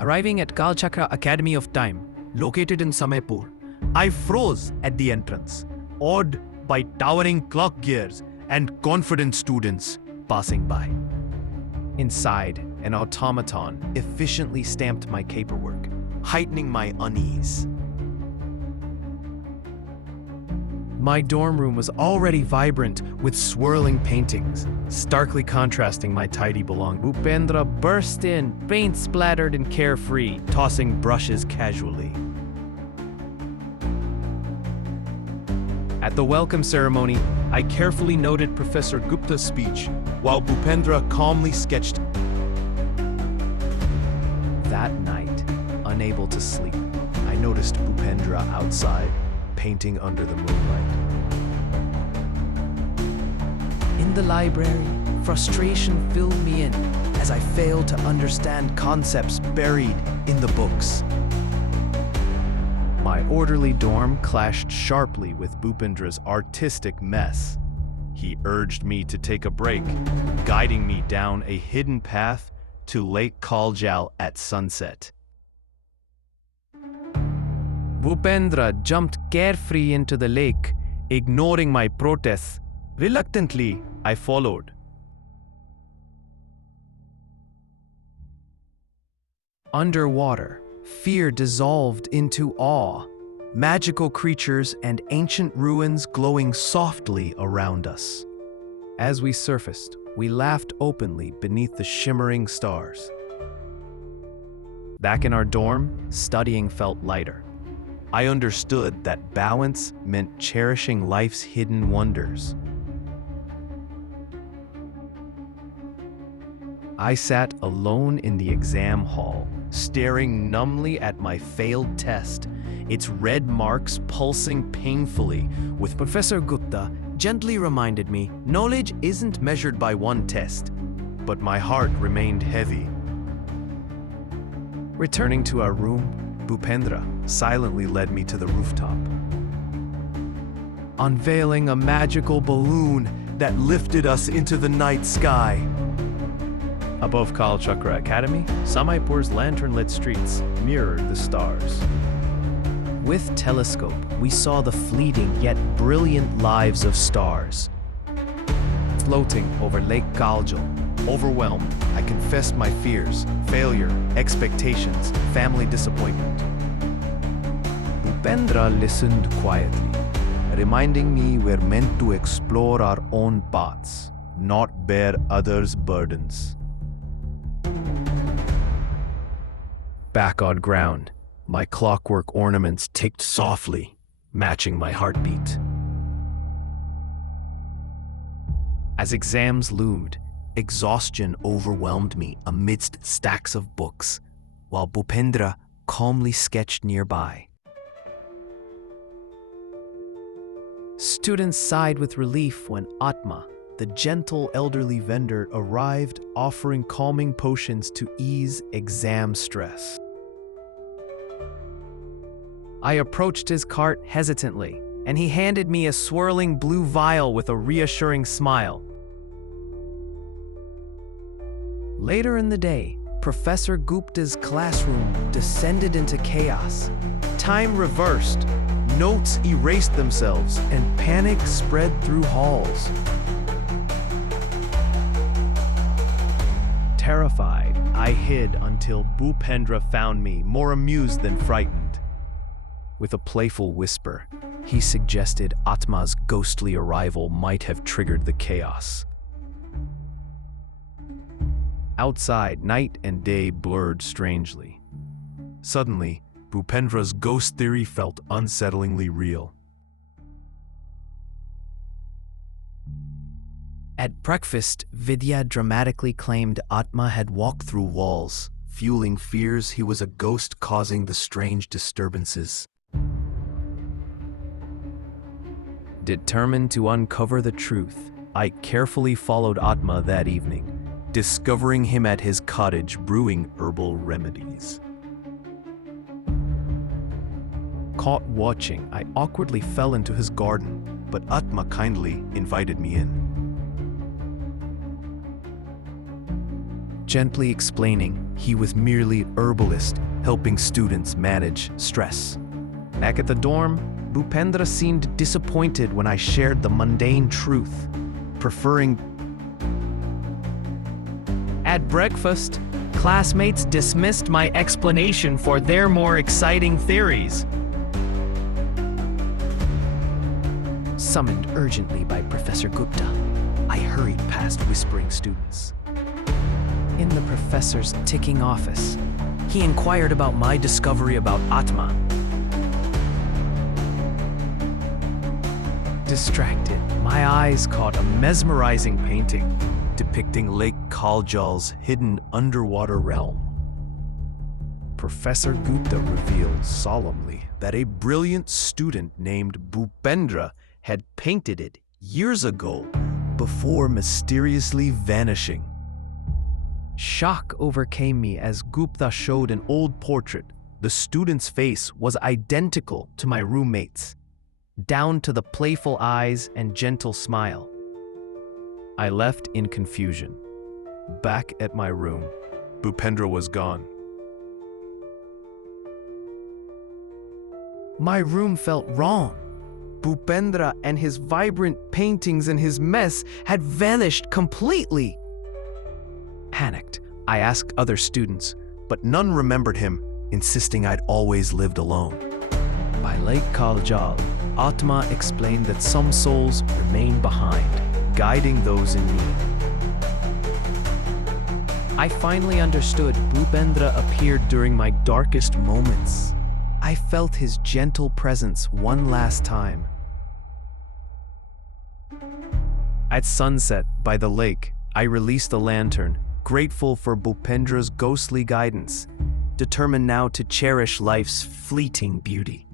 Arriving at Kaalchakra Academy of Time, located in Samaipur, I froze at the entrance, awed by towering clock gears and confident students passing by. Inside, an automaton efficiently stamped my paperwork, heightening my unease. My dorm room was already vibrant with swirling paintings, starkly contrasting my tidy belongings. Bhupendra burst in, paint splattered and carefree, tossing brushes casually. At the welcome ceremony, I carefully noted Professor Gupta's speech, while Bhupendra calmly sketched. That night, unable to sleep, I noticed Bhupendra outside, painting under the moonlight. In the library, frustration filled me in as I failed to understand concepts buried in the books. My orderly dorm clashed sharply with Bhupendra's artistic mess. He urged me to take a break, guiding me down a hidden path to Lake Kaljal at sunset. Bhupendra jumped carefree into the lake, ignoring my protests. Reluctantly, I followed. Underwater, fear dissolved into awe, magical creatures and ancient ruins glowing softly around us. As we surfaced, we laughed openly beneath the shimmering stars. Back in our dorm, studying felt lighter. I understood that balance meant cherishing life's hidden wonders. I sat alone in the exam hall, staring numbly at my failed test, its red marks pulsing painfully, with Professor Gupta gently reminded me knowledge isn't measured by one test, but my heart remained heavy. Returning to our room, Bhupendra silently led me to the rooftop, unveiling a magical balloon that lifted us into the night sky. Above Kaalchakra Academy, Samaipur's lantern-lit streets mirrored the stars. With telescope, we saw the fleeting yet brilliant lives of stars. Floating over Lake Kaljal, overwhelmed, I confessed my fears, failure, expectations, family disappointment. Bhupendra listened quietly, reminding me we're meant to explore our own paths, not bear others' burdens. Back on ground, my clockwork ornaments ticked softly, matching my heartbeat. As exams loomed, exhaustion overwhelmed me amidst stacks of books, while Bhupendra calmly sketched nearby. Students sighed with relief when Atma, the gentle elderly vendor, arrived offering calming potions to ease exam stress. I approached his cart hesitantly, and he handed me a swirling blue vial with a reassuring smile. Later in the day, Professor Gupta's classroom descended into chaos. Time reversed, notes erased themselves, and panic spread through halls. Terrified, I hid until Bhupendra found me, more amused than frightened. With a playful whisper, he suggested Atma's ghostly arrival might have triggered the chaos. Outside, night and day blurred strangely. Suddenly, Bhupendra's ghost theory felt unsettlingly real. At breakfast, Vidya dramatically claimed Atma had walked through walls, fueling fears he was a ghost causing the strange disturbances. Determined to uncover the truth, I carefully followed Atma that evening, discovering him at his cottage brewing herbal remedies. Caught watching, I awkwardly fell into his garden, but Atma kindly invited me in. gently explaining he was merely herbalist helping students manage stress. Back at the dorm, Bhupendra seemed disappointed when I shared the mundane truth, preferring. At breakfast, classmates dismissed my explanation for their more exciting theories. Summoned urgently by Professor Gupta, I hurried past whispering students. In the professor's ticking office, he inquired about my discovery about Atma. Distracted, my eyes caught a mesmerizing painting depicting Lake Kaljal's hidden underwater realm. Professor Gupta revealed solemnly that a brilliant student named Bhupendra had painted it years ago before mysteriously vanishing. Shock overcame me as Gupta showed an old portrait. The student's face was identical to my roommate's, down to the playful eyes and gentle smile. I left in confusion. Back at my room, Bhupendra was gone. My room felt wrong. Bhupendra and his vibrant paintings and his mess had vanished completely. Panicked, I asked other students, but none remembered him, insisting I'd always lived alone. By Lake Kaljal, Atma explained that some souls remain behind, guiding those in need. I finally understood Bhupendra appeared during my darkest moments. I felt his gentle presence one last time. At sunset, by the lake, I released the lantern, grateful for Bhupendra's ghostly guidance, determined now to cherish life's fleeting beauty.